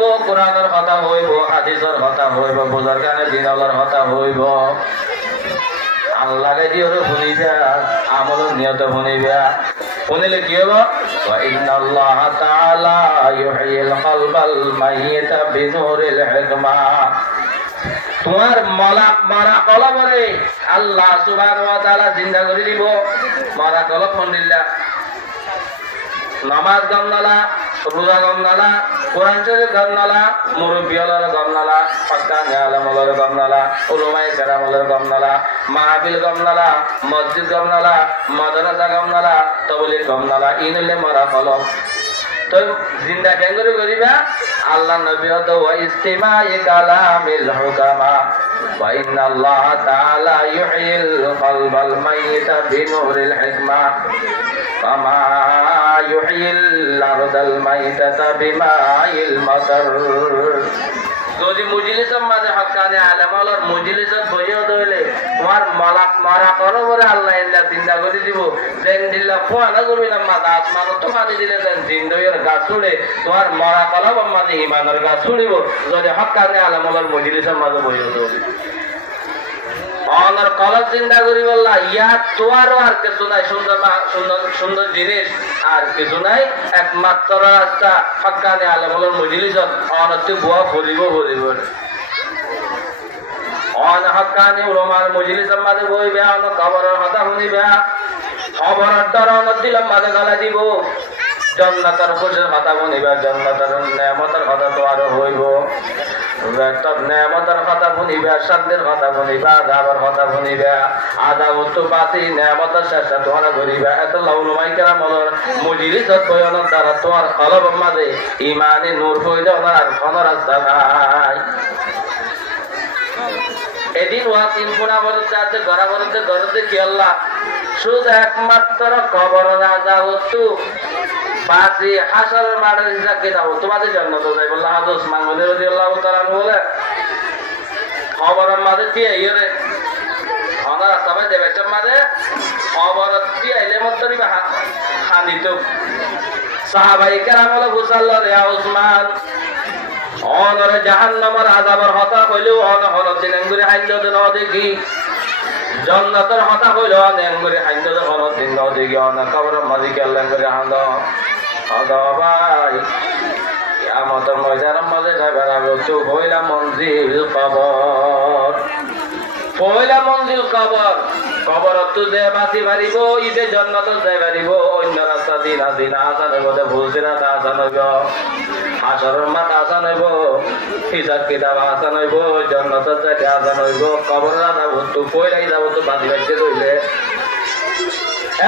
কোরআনের কথা হইব, হাদিসের কথা হইব, বোঝার কানে দিনালার কথা হইব। আল্লাহকে দিয়ে শুনিবে, আমলের নিয়ত শুনিবে। শুনিলে কি হব? ইন্নাল্লাহ তাআলা ইউহিল কলবাল মাইয়িতা বিনুরিল হিকমা। তোমার মারা কলবরে আল্লাহ সুবহানাহু ওয়া তাআলা জিন্দা করে দিব। মারা কলব মন্দিল্লা নামাজ গমনালা, রোজা গমনালা, কোরআন শরীফ গমনালা, মুরব্বিয়ালার গমনালা, হক্কানি আলেমার গমনালা, উলামায়ে কেরামের গমনালা, মাহফিল গমনালা, মসজিদ গমনালা, মাদ্রাসা গমনালা, তাবলীগ গমনালা, ইনলে মারা কলব। তো জিন্দা কেন করে করিবা? আল্লাহ নবী হত ওয়া ইস্তিমা'i কালামিল হুকামা ওয়া ইন্নাল্লাহ তাআলা ইউহিল কলবাল মাইয়িতা বিনুরিল হিকমা কামা ইউহিল আরদাল মাইতাতা বিমাইল মাতার। যদি মুজলিসের মাঝে হক্কানি আলেমার মুজলিসের বইও দইলে তোমার মারা করবরে আল্লাহ ইল্লা চিন্তা করে দিব। যেন দিল্লা ফোয়ানা করবি না মাথা আসমান তো পানি দিলে যেন জিন্দইয়ের গাছ ছুড়ে তোমার মরা কলব মাঝে ইমানের গাছ ছুড়িব। যদি হক্কানি আলেমার মুজলিসের মাঝে বইও দইলে অনর কলব চিন্তা করি বললা ইয়া তোয়ারও আর কিছু নাই, সুন্দর সুন্দর জিনিস আর কিছু নাই। একমাত্র রাস্তা হক্কানি আলেমার মুজলিসত অনতি বুয়া ভরিব অন হক্কানি উলামার মুজলিসের মাঝে বইবে, অন খবরের কথা শুনিবে। খবরের ডর অনত দিলাম মাঝে গলা দিব। জান্নাতের খুশির কথা শুনিবে, জান্নাতের নেয়ামতের কথা তো আরো হইব। নেয়ামতের কথা শুনিবে, শান্তির কথা শুনিবে, আযাবের কথা শুনিবে। আযাব তো বাঁচি নেয়ামতের চেষ্টা তোমরা করিবে। এত উলামায়ে কেরামের মুজলিসত বয়ানের দ্বারা তোমার কলবের মাঝে ঈমানে নূর হয়ে যাওয়ার আর কোনো রাস্তা নাই। এদিন ওয়া তিন কোনা বরতে আছে ঘরা বরতে কি আল্লাহ শুধু একমাত্র কবর রাজা হতো বাসি হাসরের মাঠের হিসাব কিতাব তোমাদের জন্য তো যাই বললাম হাজ ওসমান গনি রাদিয়াল্লাহু তাআলা বলে খবরের মাঝে কি আইরে ওনারা সবাই দেবে মাঝে খবর কি আইলে মতরি বা হাদিত সাহাবায়ে কেরাম বলে বুসাল্লাহ রে ওসমান অনরে জাহান্নামের আযাবের কথা কইলেও অন হনদিন করে হাইন্দ ন দেখি, জান্নাতের কথা কইলো অনেক করে হাইন্দ হনদিন ন দেখি। অন কবরের মাঝে কেল্লান করে হান্দ ভাই কিয়ামতের ময়দানের মাঝে যাবে না তো পয়লা মঞ্জিল কবর। পয়লা মঞ্জিল কবর। কবরত তো যে বাঁচি পারিব ইতে জান্নাত যাই পারিব। অন্য রাস্তা দিন আসান হইব, ভুলসিরাত আসান হইব, হাসরের মাঠ আসান হইব, হিসাব কিতাব আসান হইব, জান্নাত যাইতে আসান হইব। কবর যাব তো পয়লাই যাব তো বাঁচি পাইতে কইলে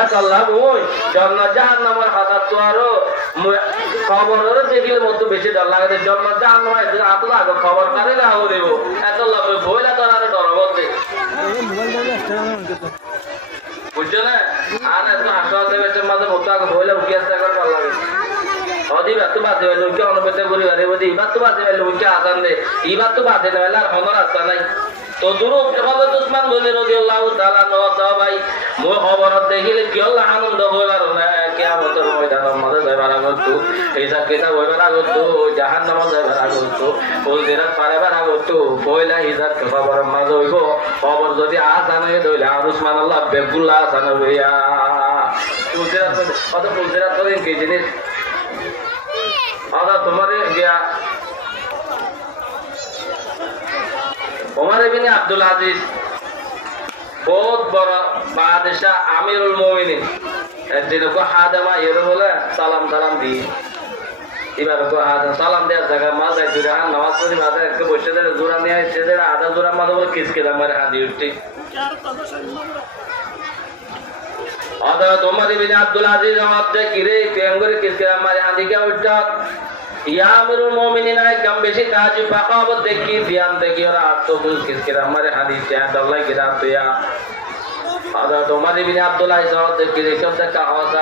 এত লাভ ওই জান্নাত জাহান্নামের হাত তো আরো খবরের দেখিলে মতো বেশি ডর লাগে। জান্নাত জাহান্নাম এত আগে খবর কারে লাভ দেব এত লাভ বইলা তো আর ডর বলতে বুঝছো না। আর এত হাসপাতাল দেবে মাঝে মতো আগে বইলা উঠে আসতে করে ডর লাগে। অদিবার তো বাঁচে পারলে উঠে অনুপেতে ঘুরে গাড়ি বলছি এবার তো বাঁচে পারলে উঠে আসান দে, এবার তো বাঁচে না আর হনর রাস্তা নাই। তো দুরূপ হযরত ওসমান গনি রাদিয়াল্লাহু তাআলা নওয়া ভাই মই খবরত দেখিলে কি আল্লাহ আনন্দ হইবার না। কিয়ামতের ময়দানের মাঝে যাইবার আগত হিসাব কিতাব হইবার আগত জাহান্নামে যাইবার আগত ফুলদিরাত পারাবার আগত পয়লা হিসাব খবরের মাঝে হইব। খবর যদি আসান হয়ে দইলে আর ওসমান আল্লাহ বেগুল্লাহ আসান হইয়া ফুলদিরাত কত ফুলদিরাত করেন কি জিনিস আদা তোমারে গিয়া ওমর ইবনে আব্দুল আজিজ বহুত বড় বাদশাহ আমিরুল মুমিনিন যেরকম হাদামা এর বলে সালাম দিয়ে এবার সালাম দেওয়ার জায়গা মাঝে জোরে হান নামাজ পড়ি মাঝে একটু বসে দেয় জোড়া নিয়ে আসছে আধা জোড়া মাঝে বলে কিসকিলাম মারে হাঁদি উঠছি। ওমর ইবনে আব্দুল আজিজ আমাদের কিরে পেঙ্গরে কিসকিলাম মারে হাঁদি কে উঠা ইয়া আমিরুল মুমিনিন আই কম বেশি কাজ পাকাবত দেখি ধ্যান দেখি ওরা তো বুঝ কিসকিলাম মারে হাঁদি চায় দল্লাই গিরা তো ইয়া ওমর ইবনে আব্দুল আজিজ আমাদের কিরে কেউ দেখা আওয়াজ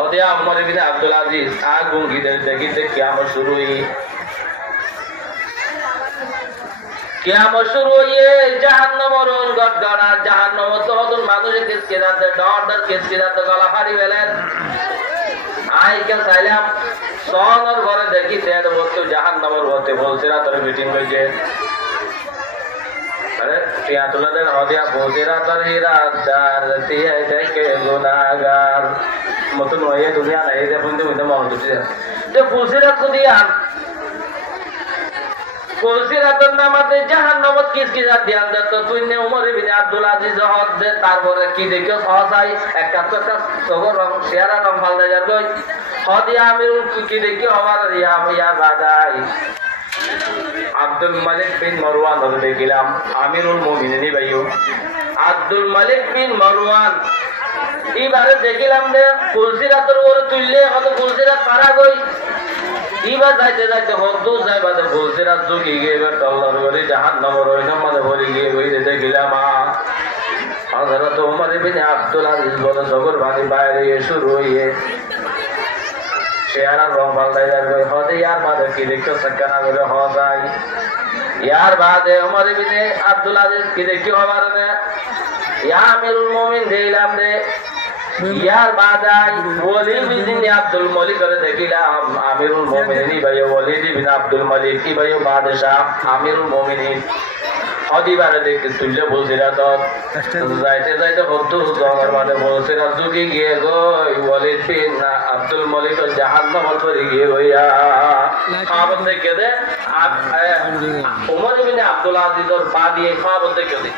ওদিয়া ওমর ইবনে আব্দুল আজিজ আগুন গিরে দেখিতে কিয়ামত শুরু হই কিয়ামত শুরু হইয়ে জাহান্নামের গড়গড়া জাহান্নাম তো নতুন মানুষের কিসকিরাতে ডর কিসকিরাতে গলা ফাড়ি ফেলেন। আইকে চাইলাম সোনার ঘরে দেখি তেদ বস্তু জাহান্নামের হতে বলছে না তোর মিটিং হয়েছে আরে টিয়া তুলে দেন হদিয়া বলছিরা তোর হীরা দার টিয়া দেখে গুনাহগার মতন হয়ে দুনিয়া নাই এই দেখুন তুমি মন দিছে যে বলছিরা তো দিয়া ফুলসিরাতের নামাতে জাহান্নামত কিসকিসা ধ্যান দে তো তুই নে উমর ইবনে আব্দুল আজিজ হদ দে তারপরে কি দেখো সহসাই একটা তো একটা সগর রং শেয়ারা রং ফালদা যার কই হদি আমিরুল কি দেখি আমার ইয়া বাদাই আব্দুল মালিক বিন মারওয়ান হল দেখিলাম আমিরুল মুমিনিন ভাইও আব্দুল মালিক বিন মারওয়ান এবারে দেখিলাম যে ফুলসিরাতের ওরে তুললে হয়তো ফুলসিরাত পারা গই এবার যাইতে যাইতে হদ্দু যাই বাদে ফুলসিরাত ঝুঁকি গিয়ে এবার টল্লার করে জাহান্নামের ওই নামাজে ভরে গিয়ে বইতে দেখিলাম হযরত ওমর ইবনে আব্দুল আজিজ বলে জগর বাড়ি বাইরে শুরু হইয়ে চেহারা রং পাল্টাই যাবে হদে ইয়ার বাদে কি দেখো সক্কানা বলে হদাই ইয়ার বাদে ওমর ইবনে আব্দুল আজিজ কি দেখি হবার না ইয়া আমিরুল মুমিন দিলাম রে ইয়ার বাদাই ওয়ালিদ বিন আব্দুল মালিক করে দেখিলাম আমিরুল মুমিনিন ভাই ওয়ালিদ বিন আব্দুল মালিক কি ভাই বাদশা আমিরুল মুমিনিন অদিবারে দেখতে তুললে বলছিরা তো যাইতে যাইতে হদ্দু জঙ্গর মানে বলছিরা যুগে গিয়ে গই ওয়ালিদ বিন আব্দুল মালিক জাহান্নামে পড়ে গিয়ে গইয়া খাবার দেখে দে ওমর বিন আব্দুল আজিজের পা দিয়ে খাবার দেখে দে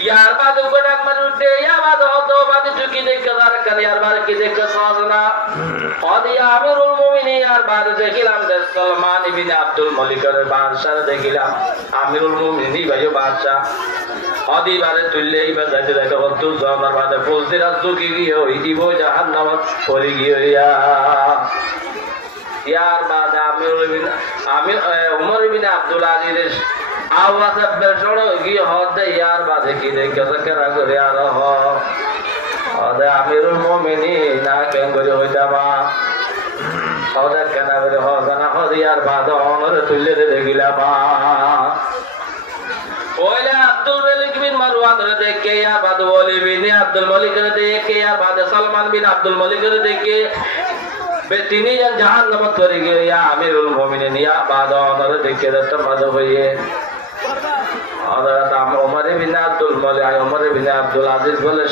यार बाद ऊपर अकबर उठे या बाद हो तो बाद चुकी देख कर कर यार बाद की देख कर सोचना और या अमीरुल मोमिनीन यार बाद देखिलाम सलमान इब्ने अब्दुल मलिक এর বাদশা দেখিলাম আমিরুল মুমিনিন ভাইও বাদশা অদি বারে তুললে ইবা যাইতে যাইতে হতো জমার বাদে ফুলসিরা চুকি গিয়ে ওই দিব জাহান্নামে পড়ে গিয়ে ইয়ার বাদ আমির উমর ইবনে আব্দুল আজিজ আওয়াজ বেশড় গিয়ে হদে ইয়ার বাদে কি দেখে সকেরা করে আর হ হদে আমিরুল মুমিনিন না কেন করে হইতাবা হদে কেন করে হদনা হদে ইয়ার বাদে অনরে তুললে দেখিলাম ওইলে আব্দুল মালিক বিন মারওয়ান রে দেখে ইয়া বাদ ওলি বিন আব্দুল মালিক রে দেখে ইয়া বাদ সালমান বিন আব্দুল মালিক রে দেখে তিনি জাহান্নামে পড়ে গিয়ে ইয়া আমিরুল মুমিনিন ইয়া বাদ অনরে দেখে তো বাদ হইয়ে হযরত ওমর বিন আব্দুল মালিক ওমর বিন আব্দুল আজিজ বলে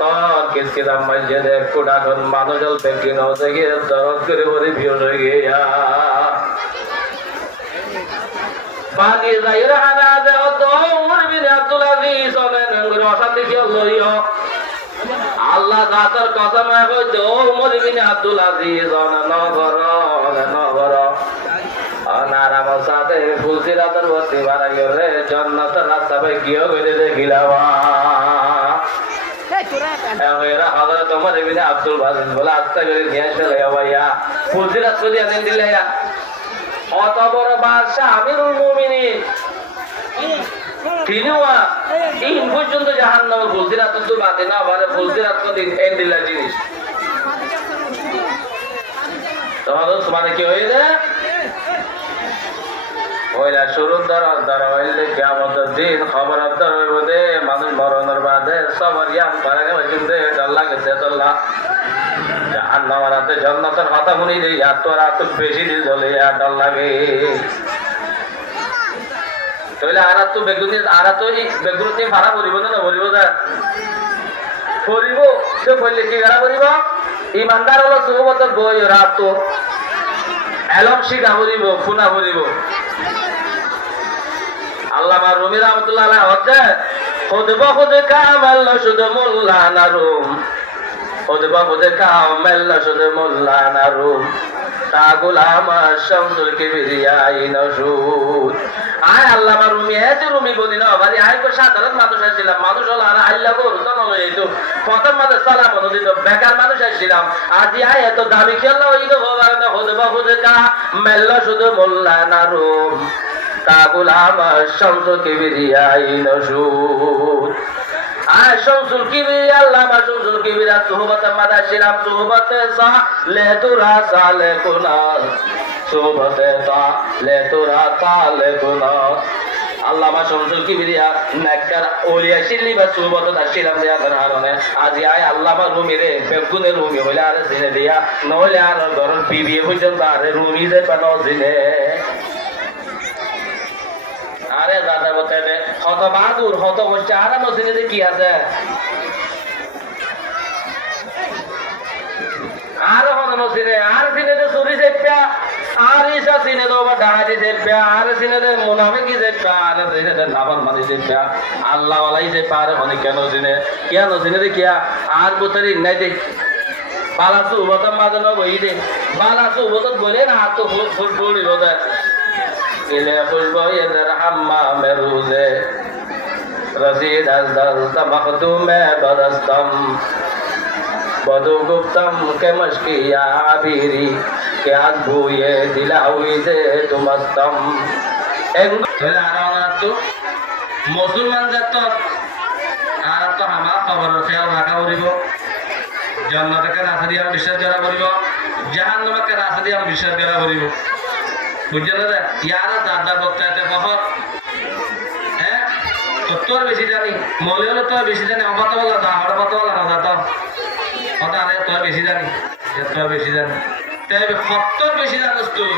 তোর কিসকে দাম মাইজে দে কোডা কোন মানুষল দেখি না দেখে দরদ করে ওরে ভিড় হয়ে গিয়া বাকি যাইরা আনা দে তো ওমর বিন আব্দুল আজিজ ওনে নঙ্গর অশান্তি কি লইও আল্লাহ জাতের কসম কইতে ওমর বিন আব্দুল আজিজ ওনে নগর অনারাম সাথে ফুলসিরাতের বস্তি বানাই রে জান্নাতের রাস্তা পাই গিয়ে গইতে দেখিলাম এরা হযরত ওমর ইবনে আব্দুল আজিজ বলে আস্তে করে নিয়ে চলে ভাইয়া ফুলসিরাত কই আনেন দিলাইয়া অত বড় বাদশা আমিরুল মুমিনিন তিনিওয়া এই পর্যন্ত জাহান্নামে ফুলসিরাত তো বাদে না বলে ফুলসিরাত তো দিন এন্ড দিলা জিনিস তোমাদের মানে কি হইছে ওইলা শুরুর দ্বারা হইলে কিয়ামতের দিন খবর আবদার হইব দে মানুষ মরণের বাদে সবার ইয়াম পারে গেলে কিন্তু ডর লাগেছে তোল্লা জাহান্নামের রাতে জান্নাতের কথা শুনি দেই আর তোরা তো বেশি দিন চলে আর ডর লাগে তাহলে আর তো বেগুনি আর তো এই বেগুনি ভাড়া করিব না ভরিব যা করিব সে বললে কি ভাড়া করিব ইমানদার হলো সুবতর বই রাত তো এলম শিখা ভরিব ফুনা ভরিব আল্লামা রুমি রহমাতুল্লাহ আলাইহি হচ্ছে খুদবা খুদ কামাল শুধু মোল্লা নারুম খুদবা খুদ কামাল শুধু মোল্লা নারুম তা গোলাম শামসুল কিবরিয়া ইনসুদ আয় আল্লামা রুমি এত রুমি বলি না ভাই আয় কো সাধারণ মানুষ আছিলাম মানুষ হলো আর আল্লাহ গো তো নয় এইতো প্রথম মাঝে সালাম দিত বেকার মানুষ আছিলাম আজ আয় এত দামি খেলা হইলো ভগবান না খুদবা খুদ কামাল শুধু মোল্লা নারুম তাগুলাম শামসুল কিবরিয়া ইনসুদ আয় শামসুল কিবরিয়া আল্লামা শামসুল কিবরিয়া সুহবত মাদাশিরাম সুহবত সালে তুরা সালে কুনা সুহবত সালে তুরা সালে কুনা আল্লামা শামসুল কিবরিয়া নেককার ওলিয়া শিল্লি বা সুবত দাশিলাম দিয়া কারণে আজি আয় আল্লামা রুমিরে বেগুনের রুমি হইলে আর জিনে দিয়া নহলে আর ঘরের বিবি পর্যন্ত আর রুমি যে পানো জিনে আরে দাদা কোথায় হত বাহাদুর হত বসছে আর নসিনে কি আছে আর হন নসিনে আর সিনে চুরি চেপা আর ইসা সিনে দো বা ডাহাতি চেপা আর সিনে মুনাফিকি চেপা আর সিনে নাবান মানি চেপা আল্লাহ ওয়ালাই চেপা আর হনে কেন সিনে কেন সিনে কিয়া আর বুতরি নাই দে বালাসু উবতম মাদন বই দে বালাসু উবতত বলে না তো ফুল ফুল ফুল রোদা ইলে খুশবু ইদর হাম্মা মেরুজে রশিদ আজদল মখদুমে বদস্তম बदू गुप्तम के मशकिया आबिरी के आज भूये दिला हुई से तुमस्तम मुसलमान जात আর তো আমার খবর খেয়াল রাখা করিব জন্নতকে রাস্তা দিয়ে আমি বিশ্বাস করা করিব জাহান্নামকে রাস্তা দিয়ে আমি বিশ্বাস করা করিব বুঝলেন না ইয়ারা দাদা বক্তাতে কখন হ্যাঁ তোর বেশি জানি মনে হলে তোর বেশি জানি আমার কথা বলা দা আমার কথা বলা না দাদা কথা আরে তোর বেশি জানি তোর বেশি জানি তাই সত্তর বেশি জানিস তুই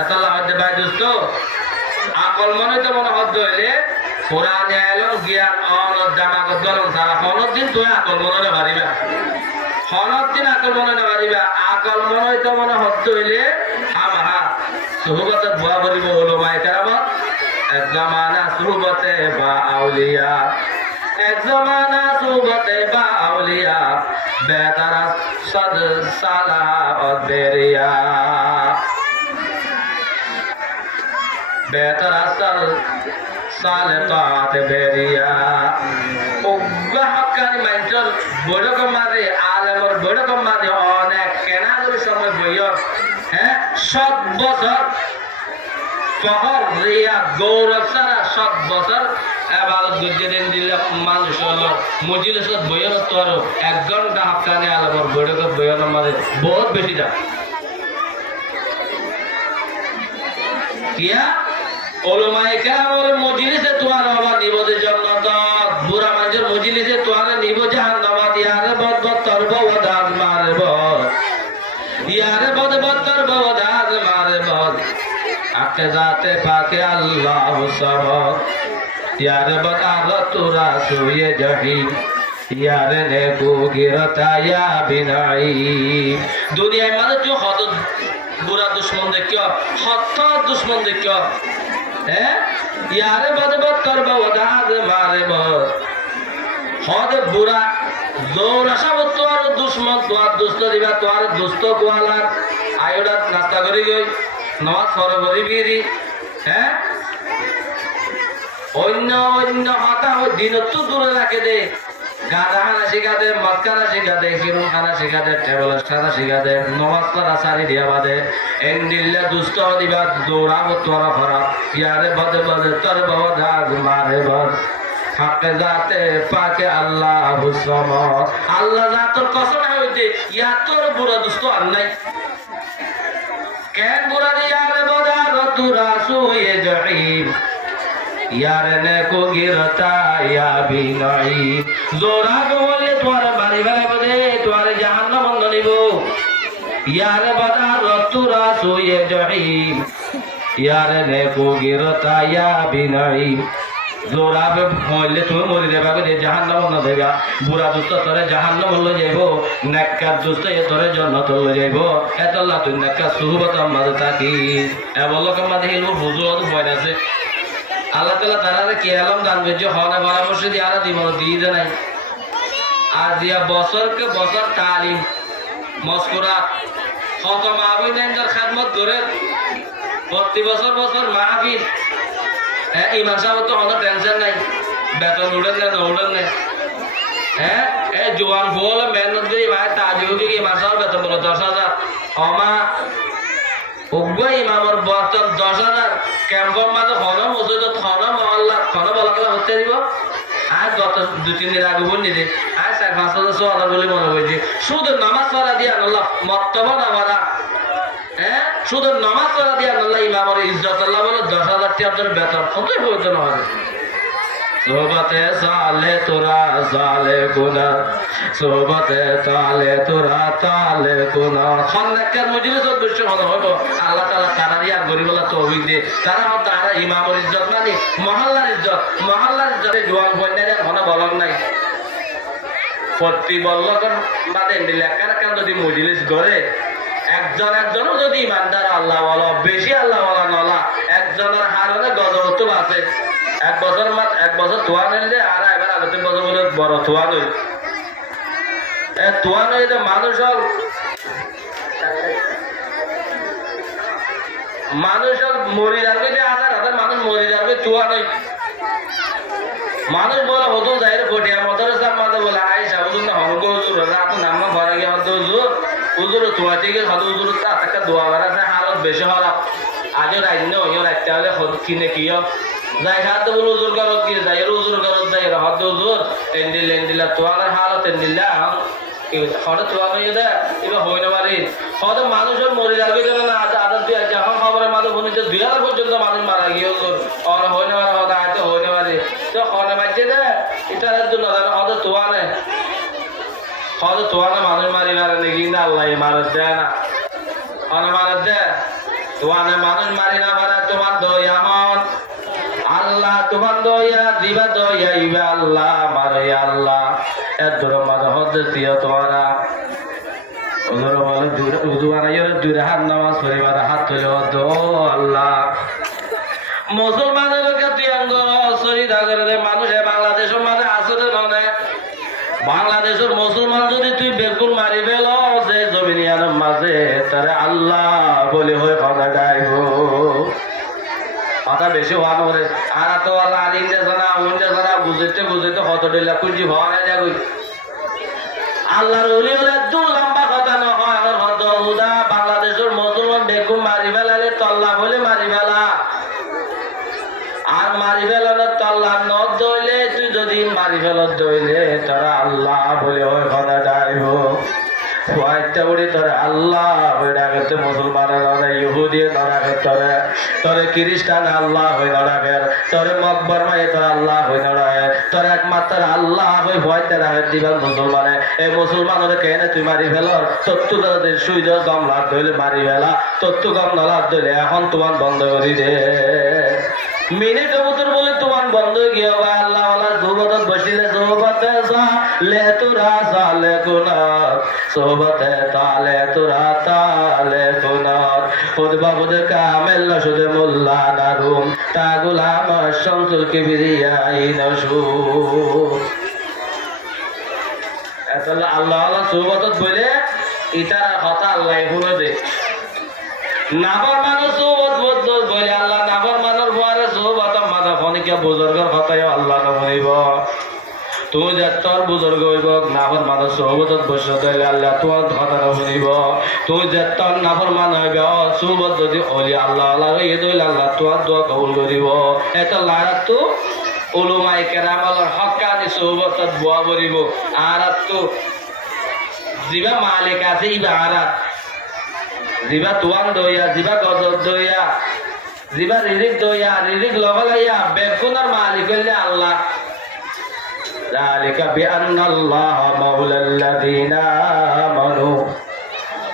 এত লাভ ভাই দোস্ত আকল মনে তো মনে হত হইলে কোরআন এলো জ্ঞান জামাগত গলম সারা হনত দিন তুই আকল মনে পারিবা হনত দিন আকল মনে পারিবা আকল মনে তো মনে হত হইলে আমা সুহবত ভুয়া করিব হলো মাই কারামত এক জামানা সুহবতে বা আউলিয়া এক জমানা সুবতে বা আউলিয়া বেতারা সদ সালা বেরিয়া বেতারা সদ সালে তাত বেরিয়া ওগা হকানি মাইজল বড়ক মারে আলেমর বড়ক মারে অনেক কেনা করে সময় বইয় হ্যাঁ 7 বছর ফহর রিয়া গৌরব সারা 7 বছর এবার দুদিন দিলে মানুষ হলো মজলিসত বইয়ের তোর 1 ঘন্টা হাফকানে আলমর বড়ক বইয়ের মারে বহুত বেশি যা কিয়া ওলমায়ে কেরামের মজলিসে তোর বাবা নিবদের জন্য তো বুড়া মানুষের মজলিসে তোর নিব জাহান্নাম দিয়ারে বদ বদ তোর বদাদ মারে বদ ইয়ারে বদ বদ তোর বদাদ মারে বদ আকে যাতে পাকে আল্লাহ সবক यार बता तुरा सोये जहीम यार ने को गिरता या बिनाई दुनिया में जो हद बुरा दुश्मन देखियो हद दुश्मन देखियो हैं यार बदबद कर बवदाद मारे बद हद बुरा जोर सब तोर दुश्मन तोर दोस्त दिबा तोर दोस्त कोआला आयोडा नाश्ता करी गई नमाज पढ़ करी बिरी हैं অন্য অন্য হতা ওই দিন তো দূরে রাখে দে গাঁদা খানা শিখা দে মদ খানা শিখা দে হিরুন খানা শিখা দে টেবল খানা শিখা দে নমাজ পড়া সারি দিয়া বাদে এন দিল্লা দুষ্ট দিবা দৌড়াবো তোরা ফরা ইয়ারে বদে বদে তোর বদাগ মারে বদ হাকে যাতে পাকে আল্লাহ হুসমত আল্লাহ জাতর কসম হইতে ইয়া তোর বুড়া দুষ্ট আর নাই কেন বুড়া দিয়ারে বদাগ তুরা সুয়ে জহিম यार ने को गिरता या भी नहीं जोरा को बोले तुम्हारे बारी बारी बदे तुम्हारे जहन्नम बंद निबो यार बता रतुरा सोये जहीम यार ने को गिरता या भी नहीं जोरा पे बोले तुम मोरी देबा के जहन्नम बंद देबा बुरा दोस्त तोरे जहन्नम बंद जाइबो नेककार दोस्त ये तोरे जन्नत बंद जाइबो एतल्ला तुम नेककार सुहबत मद ताकी ए बोलो कमा देहिलो हुजूर तो ভয় আছে আল্লাহ তাআলা তারারে কি আলম দান বেজে হনে পরামর্শ দিয়ে আর দিব দিয়ে দে নাই আর দিয়া বছরকে বছর তালিম মস্কুরা কত মাহফিলের খেদমত করে 32 বছর বছর মাহফিল হ্যাঁ ইমাম সাহেব তো কোনো টেনশন নাই বেতন উড়েন না উড়েন না হ্যাঁ এই জওয়ান বল মেহনত করে ভাই তাজুকি কি ইমাম সাহেব বেতন বলো 10,000 অমা উগ্র ইমামর বেতন 10,000 ক্যাম্পর মাঝে হন মসজিদত হন মহল্লা হন বলাকলা হতে দিব আজ গত 2-3 দিন আগে বলি রে আজ 4-5 বছর বলে মনে হয়েছে শুধু নামাজ পড়া দিয়া আল্লাহ মত্তবা না মারা হ্যাঁ শুধু নামাজ পড়া দিয়ে আল্লাহ ইমামের ইজ্জত আল্লাহ বলে 10,000 টাকা আপনার বেতন কতই প্রয়োজন হবে সোহবতে সালে তোরা সালে গুনা সোহবতে তালে তোরা তালে গুনা খন্দাকার মজলিস উদ্দেশ্য হলো হইব আল্লাহ তাআলা তারা দিয়া গরিবলা তৌফিক দে তারা তারা ইমামের ইজ্জত মানে মহল্লার ইজ্জতে জোয়ান বন্যারে মনে বলক নাই প্রতি বল্লকর বাদে লেখার কারণ যদি মজলিস গড়ে একজনও যদি ইমানদার আল্লাহ বলো বেশি আল্লাহ বলা নলা একজনের হারনে গজরত আছে এক বছর তোয়া নিলে আর এবার আগতে বছর বলে বড় তোয়া নই তোয়া নই মানুষ মরি যাবে যে হাজার মানুষ মরি যাবে তোয়া নই মানুষ বলে হতো যাই ফটিয়া মতর মাঝে বলে আইসা হুজুর না হনক হুজুর রাত নাম ভরা গিয়ে হতো হুজুর তোয়া থেকে হতো হুজুর একটা দোয়া বেড়াছে হালত বেশি হরা আজও রাইন রাখতে হলে কিনে কিয় যাই হাত বলে হুজুর গরত গিয়ে যাই হুজুর গরত যাই হত হুজুর এন্ডিলা তোয়ার হালত এন্ডিলা হঠাৎ তোয়া নই দে এবার হই না পারি হয়তো মানুষের মরে যাবে কেন না আদার দুই এখন খবরের মাঝে শুনেছে 2000 পর্যন্ত মানুষ মারা গিয়ে হুজুর অনেক হই না পারে হয়তো আয়তো হই না পারি তো হনে মারছে দে এটা জন্য হয়তো তোয়া নেই হয়তো তোয়া না মানুষ মারি মারে নাকি না আল্লাহ মারত দেয় না হনে মারত দে তোয়া না মানুষ মারি না মারে তোমার দয়া হন আল্লাহ তোমার দয়া দিবা দয়া ইবা আল্লাহ মারে আল্লাহ এত মাঝে হতে দিও তোমারা ওদের বলে উদু বানাইয়ের দূরে হাত নামাজ পরিবার হাত তুলে হতো আল্লাহ মুসলমানের তুই অঙ্গ শহীদ করে মানুষে বাংলাদেশের মাঝে আসলে মনে বাংলাদেশের মুসলমান যদি তুই বেকুল মারি ফেল যে জমিনিয়ার মাঝে তারে আল্লাহ বলে হয়ে কথা গাইব কথা বেশি হওয়া করে আর তো আল্লাহ আর ইন্ডিয়া বুঝতে হত দিলা কুঞ্জি ভরা যাবি আল্লাহর ওলি হলে দূর লম্বা কথা নহয় আমার হত হুদা বাংলাদেশের মুসলমান বেকুল মারি ফেলালে তল্লা বলে মারি ফেলা আর মারি ফেলানোর তল্লা নদ দইলে তুই যদি মারি ফেলত দইলে তারা আল্লাহ বলে হয় কথা যাইব একটা বলি তোরে আল্লাহ হয়ে ডাকে মুসলমানের ধরে ইহুদিয়ে ধরাকে তোরে খ্রিস্টান আল্লাহ হয়ে ধরাকে তোরে মকবর মায়ে তোর আল্লাহ হয়ে ধরায় তোর একমাত্র আল্লাহ হয়ে ভয়তে রাখে দিবেন মুসলমানে এই মুসলমানের কেনে তুই মারি ফেল তত্তু তাদের সূর্য গম লাভ ধরলে মারি ফেলা তত্তু গম না লাভ ধরলে এখন তোমার বন্ধ করি দে মিনিট কবুতর বলে তোমার বন্ধ গিয়ে আল্লাহ আল্লাহ সোহবতত বসিলে সোহবতে লে তোরা সালে কুনাত সোহবতে তালে তোরা তালে কুনাত খুদবা খুদ কামেল নশুদে মোল্লা নারুম তা গুলাম শামসুল কিবরিয়াই নশু এতলা আল্লাহ আল্লাহ সোহবতত বলে ইটার কথা আল্লাহ শুনে দে নাফর মানুষ সোহবত বদল বলে আল্লাহ নাফর মানুষ ভরে সোহবত মাথা ফনিকে বুজুর্গের কথাই আল্লাহ শুনিব তুই যে তোর বুজুর্গ হইব নাফর মানুষ সোহবতত বসে দিলে আল্লাহ তোর কথা শুনিব তুই যে তোর নাফর মান হইব সোহবত যদি হলি আল্লাহ আল্লাহ এই দইলে আল্লাহ তোর দোয়া কবুল করিব এটা লাগাত তো উলুমায়ে কেরামের হক্কানি সোহবতত বুয়া বলিব আর তো জিবা মালিক আছে ইবারাত জিবা তুয়ান দইয়া জিবা গজব দইয়া জিবা রিজিক দইয়া রিজিক লগাইয়া বেকুনার মালিক হইলে আল্লাহ ذلك بأن الله مولى الذين آمنوا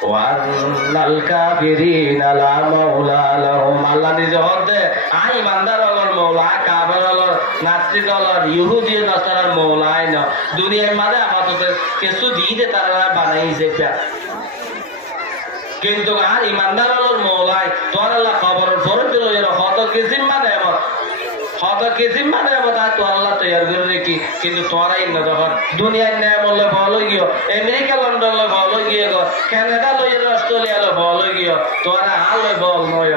وأن الكافرين لا مولى لهم আল্লাহ নিজে হতে আই ইমানদার হলর মৌলা কাফের হলর নাস্তিক হলর ইহুদি নাসারার মৌলাই না দুনিয়ার মাঝে আপাতত কিছু দিয়ে তারা বানাইছে কিন্তু আর ইমানদার হলর মৌলাই তোর আল্লাহ খবরের ফরজ লইয়া হত কিসিম মানে তার তো আল্লাহ তৈরি করে রেখি কিন্তু তোরাই না যখন দুনিয়ার ন্যায় বললে ভালো গিয়ে আমেরিকা লন্ডন লো ভালো গিয়ে গো কানাডা লইয়ে অস্ট্রেলিয়া লো ভালো গিয়ে তোরা আলো বল নয়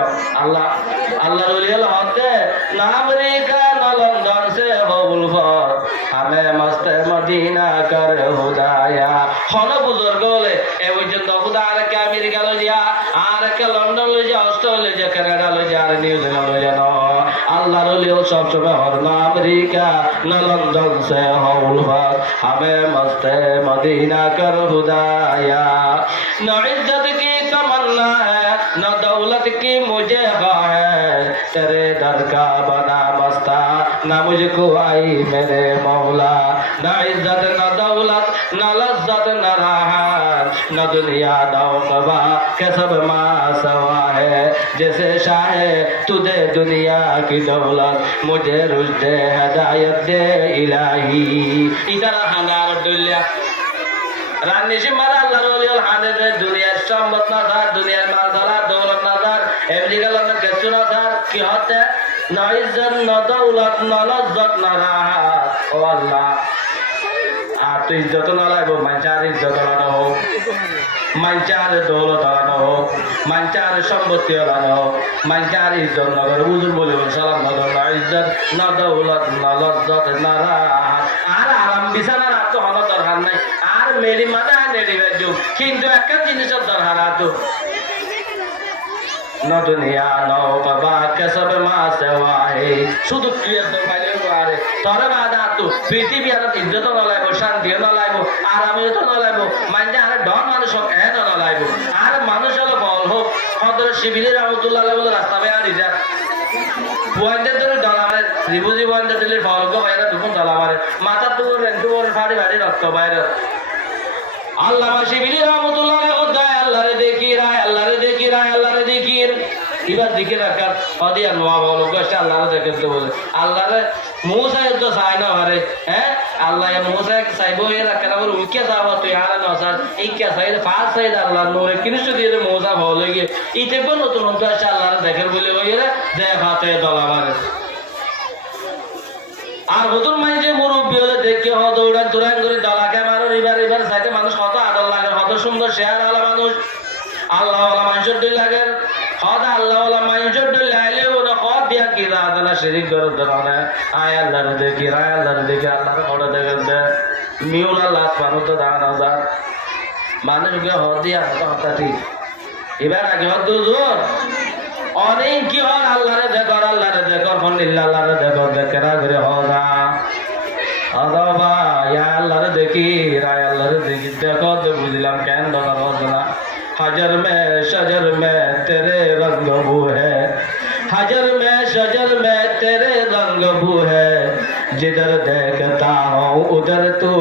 আল্লাহ রলিয়াল হতে না আমেরিকা না লন্ডন সে ববুল ফর আমি মস্ত মদিনা কর হুদায়া হন বুজুর্গ হলে এ পর্যন্ত খুদা আর কে আমেরিকা লো যা আর কে লন্ডন লো যা অস্ট্রেলিয়া যা কানাডা লো যা আর নিউজিল্যান্ড লো যা আল্লাহ রলিয়াল সব সময় হর না আমেরিকা না লন্ডন সে হবুল ফর আমি মস্ত মদিনা কর হুদায়া ना इज्जत की तमन्ना है न दौलत की मुझे ख्वाहिश तेरे दर का बना बस्ता न मुझको आई मेरे मौला न इज्जत न दौलत न लज्जत न राहत न दुनिया नौकबा के सब मासवा है जैसे शाहे तुझे दुनिया की दौलत मुझे रुश्दे हिदायत दे इलाही इधर हानार दुल्ला রান্নিসি মারা আল্লাহর ওলিয়াল হানেদের দুনিয়ার সম্পদ না থাক দুনিয়ার মাল ধরা দৌলত না থাক এমনি গেল না কিছু না থাক কি হতে না ইজ্জত না দৌলত না লজ্জত না রাহাত ও আল্লাহ আর তুই ইজ্জত না লাগবো মানুষের ইজ্জত লানো হোক মানুষের দৌলত লানো হোক মানুষের সম্পত্তি লানো হোক মানুষের ইজ্জত নগর বুঝুন বলিব সালাম নগর না ইজ্জত না দৌলত না লজ্জত না রাহাত আর আরাম বিছানা রাত তো হলো দরকার নাই আর মেরি মাদা নেড়ি বাজু কিন্তু একটা জিনিসের দরকার আছে ন দুনিয়া নও বাবা কেসব মা সেওয়াহে শুধু ক্রিয়ার দরকারে আরে তোরে বাদা তো পৃথিবী আর ইজ্জত না লাগবো শান্তি না লাগবো আরামে তো না লাগবো মানে আর ডর মানুষ এ না লাগবো আর মানুষ হলো বল হোক হযরত শিবিলি রাহমাতুল্লাহ আলাইহি বলে রাস্তা বে আর ইজা বন্ধে ধরে ডলারে ত্রিভুজি বন্ধে দিলে ফলক বাইরে দুপুন ডলা মারে মাথা তো রেন্টু ওর ফাড়ি ফাড়ি রক্ত বাইরে আল্লামা শিবিলি রাহমাতুল্লাহ আলাইহি ওদায় আল্লাহরে দেখি রায় আল্লাহরে দেখি রায় আল্লাহরে দেখির এবার দিকে রাখার অদিয়া নোয়া বলো কষ্ট আল্লাহরে দেখেন তো বলে আল্লাহরে মুসা তো চাই না হারে হ্যাঁ আল্লাহ মুসা চাইবো এর রাখেন আবার উইকে যাবো তুই আর নসার এই কে চাইলে ফার্স্ট সাইড আল্লাহ নূরে কিনিস দিয়ে মুসা ভালো গিয়ে ইতে কোন নতুন নতুন আসে আল্লাহরে দেখেন বলে ওই রে দেখ হাতে দলা মারে আর হুজুর মাই যে মুরব্বী হলে দেখে হ দৌড়ান দৌড়ান করে দলাকে মারো এবার সাইতে মানুষ কত আদর লাগে কত সুন্দর শেয়ার আলা মানুষ আল্লাহ ওয়ালা মানুষের দুই লাগে হদ আল্লাহ ওয়ালা মানুষের দুই লাইলে ওরা হদ দিয়া কি রাত না শরীর করে ধরে আয় আল্লাহরে দেখি রায় আল্লাহরে দেখি আল্লাহরে ওরা দেখেন দে মিউলা লাশ পানো তো দাঁড়ানো যার মানুষকে হদ দিয়া কথা ঠিক এবার আগে হদ জোর অনেক কি হন আল্লাহরে দেখর আল্লাহরে দেখর ফন্দিল্লা আল্লাহরে দেখর দেখেরা করে হদা অথবা ইয়া আল্লাহরে দেখি রায় আল্লাহরে দেখি দেখো তো বুঝলাম কেন দরকার হতো না हजर में शजर में तेरे रंग बू है हजर में शजर में तेरे रंग बू है जिधर देखता हूँ उधर तू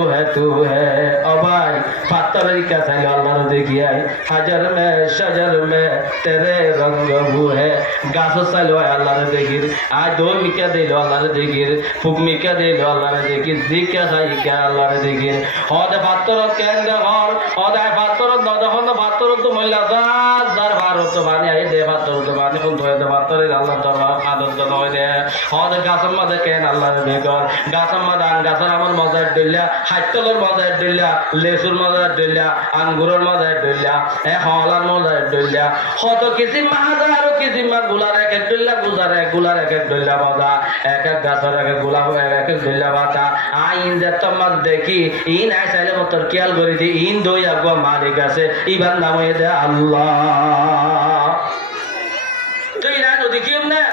है ओ भाई पत्थर का संग अल्लाह देखी आई हजर में शजर में तेरे रंग बू है गाछ सालो अल्लाह देखी आज दो मिका दे लो अल्लाह देखी फुक मिका दे लो अल्लाह देखी दिक्का साई क्या अल्लाह देखी हदे पत्थर केंद्र घर हदे पत्थर नदहन पत्थर तो महिला दार भारत तो पानी आई दे पत्थर तो पानी कोन तो दे पत्थर अल्लाह तो आदत तो नय दे हदे गाछम मदे केन अल्लाह देखो গাছের মাদা গাছের আমার মজার ডলিয়া হাইতলের মজার ডলিয়া লেসুর মজার ডলিয়া আঙ্গুরের মজার ডলিয়া হলার মজার ডলিয়া কত কিছু মাহাজা আর কিছু মা গুলার এক এক ডলিয়া গুজার এক গুলার এক এক ডলিয়া বাজা এক এক গাছের এক এক গুলা এক এক ডলিয়া বাজা আইন যে তোমার দেখি ইন আই চাইলে মতর খেয়াল করি দি ইন দই আগো মালিক আছে ইবার নাম হয়ে দে আল্লাহ তুই না দেখিও না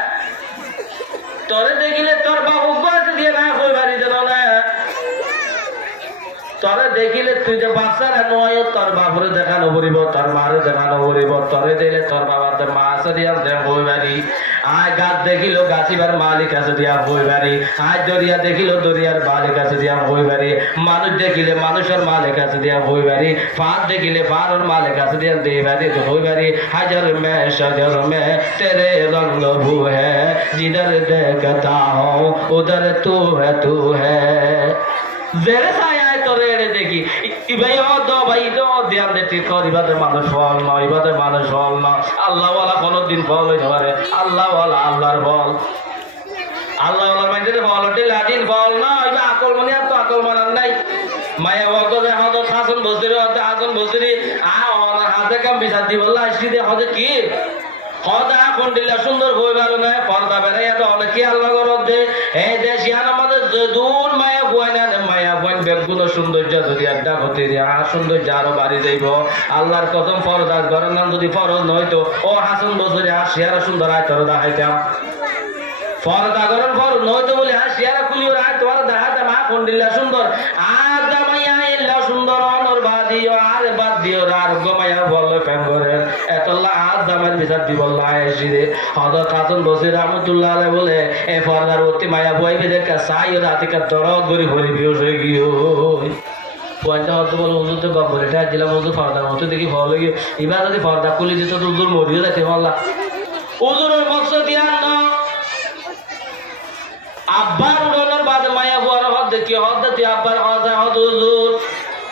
তোরে দেখিলে তোর বাবু দিয়ে না হয়ে বাড়ি দেন না তোরে দেখিলে তুই যে বাচ্চার নয় তোর বাবুরে দেখানো পড়িব তোর মারে দেখানো পড়িব তোরে দিলে তোর বাবার মা আছে দিয়া দেখ হয়ে বাড়ি আয় গাছ দেখিল গাছিবার মালিক আছে দিয়া হয়ে বাড়ি আয় দরিয়া দেখিল দরিয়ার মালিক আছে দিয়া হয়ে বাড়ি মানুষ দেখিলে মানুষের মালিক আছে দিয়া হয়ে বাড়ি ফাঁদ দেখিলে ফাঁড়ের মালিক আছে দিয়া দে বাড়ি তো হয়ে বাড়ি হাজার মে সজর মে তেরে রঙ্গ ভু হ্যাঁ जिधर देखता हूँ उधर तू है जेरे साया তোরে এড়ে দেখি ভাই ও দো ভাই দো ধ্যান দে ঠিক কর ইবাদের মানুষ ফল না ইবাদের মানুষ ফল না আল্লাহ ওয়ালা কোনদিন ফল হইতে পারে আল্লাহ ওয়ালা আল্লাহর ফল আল্লাহ ওয়ালা মানে ফল হতে লাদিন ফল না ইবা আকল মানে আর তো আকল মানার নাই মায়া ওগো যে হদ হাসান বসরি হদ হাসান বসরি আ ওনা হাতে কাম বিচার দি বললা আসি দে হদ কি হদা কোনদিলা সুন্দর হই পারো না পর্দা বেরে এত অনেক আল্লাহ গরদ দে এই দেশিয়ান আমাদের দূর মায়া বয়না মায়া বয়ন বেগুলো সৌন্দর্য যদি আড্ডা হতে আর সৌন্দর্য আরো বাড়ি যাইব আল্লাহর কসম ফরদার ঘরের নাম যদি ফরজ নয়তো ও হাসান বছরে আর শেয়ারা সুন্দর আয় তোর দেখাইতাম ফরদা ঘরের ফরজ নয়তো বলে আর শেয়ারা কুলিওর আয় তোর দেখাইতাম কোনদিলা সুন্দর আর দামাইয়া ইল্লা সুন্দর অনর বাদিও আর বাদ দিও আর গমায়া বললে প্রেম করে এতলা আজ দামের বিচার দিবল্লা এসি রে হযরত হাসান বসরি রাহমাতুল্লাহ আলাইহি বলে এ পর্দার অতি মায়া বইবে দেখে সাই রাতিকা দরদ গরি ভরি বিয়োশ হয়ে গিয়ে পয়সা হতো বলে হুজুর তো গব্বরে ঠেক দিলাম হুজুর পর্দার মতো দেখি ভালো গিয়ে এবার যদি পর্দা খুলে দিত তো হুজুর মরিও যেতে বললা হুজুরের মকসদ ইয়ান না আব্বার উড়ানোর বাদে মায়া বুয়ার হদ দেখি হদ তুই আব্বার হজা হদ হুজুর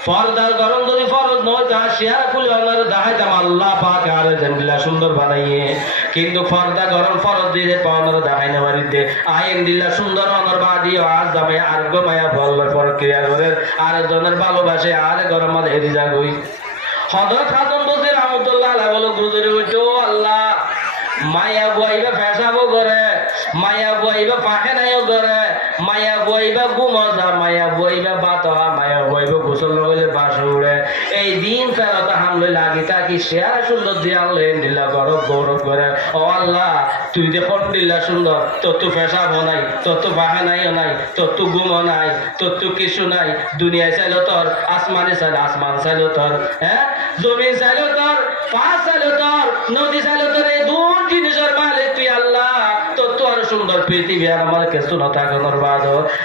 পর্দার গরম যদি ফরজ নয় তা শেয়ার খুলে আমার দেখাইতাম আল্লাহ পাক আর জানবিল্লাহ সুন্দর বানাইয়ে কিন্তু পর্দা গরম ফরজ দিয়ে পাওয়ার দেখাই না বাড়িতে আইন দিল্লা সুন্দর অনর বাদি আজ দামে আর গো মায়া বলল প্রক্রিয়া করে আর জনের ভালোবাসে আর গরম মধ্যে হেরি যাগই হযরত হাসান বসরি রাহমাতুল্লাহ আলাইহি বলে গুজরে উঠো আল্লাহ মায়া বুয়াইবা ফেসাবো করে মায়া বুয়াইবা পাখেনাইও করে মায়া বুয়াইবা গুমজা মায়া বুয়াইবা বাতহা মায়া বুয়াইবা গোসল লগলে বাস উড়ে এই দিন ফেরত হামলে লাগি তাকি শেয়ার সুন্দর দিয়ে আনলে দিল্লা গরব গৌরব করে ও আল্লাহ তুই দেখুন দিল্লা সুন্দর তোর তো ফেসাবো নাই তোর তো পাখেনাইও নাই তোর তো গুমো নাই তোর তো কিছু নাই দুনিয়ায় চাইলো তোর আসমানে চাইলো আসমান চাইলো তোর হ্যাঁ জমিন চাইলো তোর পাঁচ চাইলো তোর নদী চাইলো তোর এই দুই জিনিসের মালিক তুই আল্লাহ তোর তো আরো সুন্দর পৃথিবী আর আমার কিছু না থাকানোর বাদ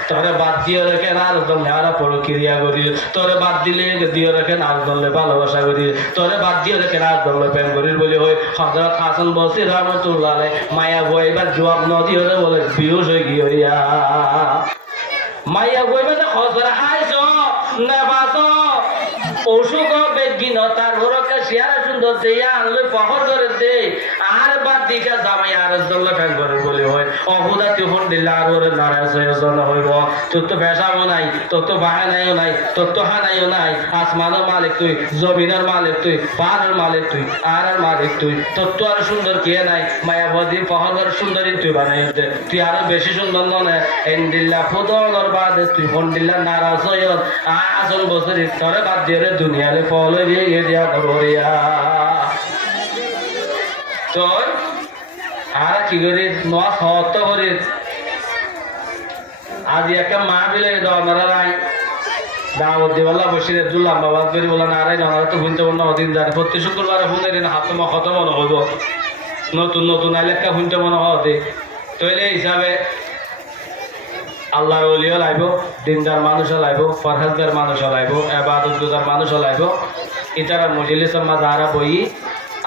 তোরে বাদ দিয়ে রেখেন আর দলে আর প্রক্রিয়া করি তোরে বাদ দিলে দিয়ে রেখেন আর দলে ভালোবাসা করি তোরে বাদ দিয়ে রেখেন আর দলে প্রেম করি বলে হই হযরত হাসান বসরি রাহমাতুল্লাহ আলাইহি মায়া বইবার জবাব নদী হলে বলে বিহুশ হয়ে গিয়া মায়া বইবা তো খসরা হাইছো না বাসো অসুখ বেগিন তার ঘরকে শেয়ার সুন্দর দিয়া আনলে পহর করে দে আর বাদ দিকা জামাই আর দল্লা ফ্যান করে বলে হয় অবুদা তুই ফোন দিলে আর ওরে নারাজ হয়ে জন হইব তোর তো পেশাবো নাই তোর তো বাহানাইও নাই তোর তো হানাইও নাই আসমানের মালিক তুই জমিনের মালিক তুই পাহাড়ের মালিক তুই আর মালিক তুই তোর তো আর সুন্দর কে নাই মায়া বদি পহর করে সুন্দরী তুই বানাই দে তুই আরো বেশি সুন্দর নয় এন্ডিল্লা ফুদর বাদ তুই ফোন দিল্লা নারাজ হয়ে আসল বছর তোরে বাদ দিয়ে দুনিয়ারে ফল দিয়ে দিয়া করিয়া তোর আর কি করি নোয়া সত্য করি আজ একটা মা বিলে দনারা নাই দাওয়াত দিওয়াল্লা বসির আব্দুল্লাহ বাবা করি বলা না রাই না তো শুনতে বলনা অদিন জানে প্রতি শুক্রবারে ফোনের হাত মা খত মনে হইব নতুন নতুন এলাকা শুনতে মনে হতে তৈলে হিসাবে আল্লাহর ওলিও লাইব দিনদার মানুষও লাইব ফরহাজদার মানুষও লাইব ইবাদতগুজার মানুষও লাইব ইতারার মজলিসের মাঝে আরা বই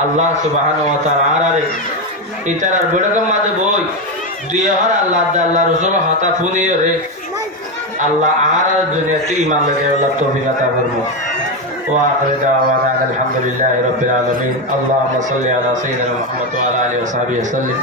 আল্লাহ সুবহানাহু ওয়া তাআলা আরে ইতারার বড়কম মাঝে বই দুই হর আল্লাহ আল্লাহ রাসূল হাতা ফুনিয়ে রে আল্লাহ আর দুনিয়াতে ঈমান লাগে আল্লাহ তৌফিক আতা করবো ওয়া আখির দাওয়ানা আলহামদুলিল্লাহি রাব্বিল আলামিন আল্লাহুম্মা সাল্লি আলা সাইয়্যিদিনা মুহাম্মদ ওয়া আলা আলিহি ওয়া সাহবিহি ওয়া সাল্লিম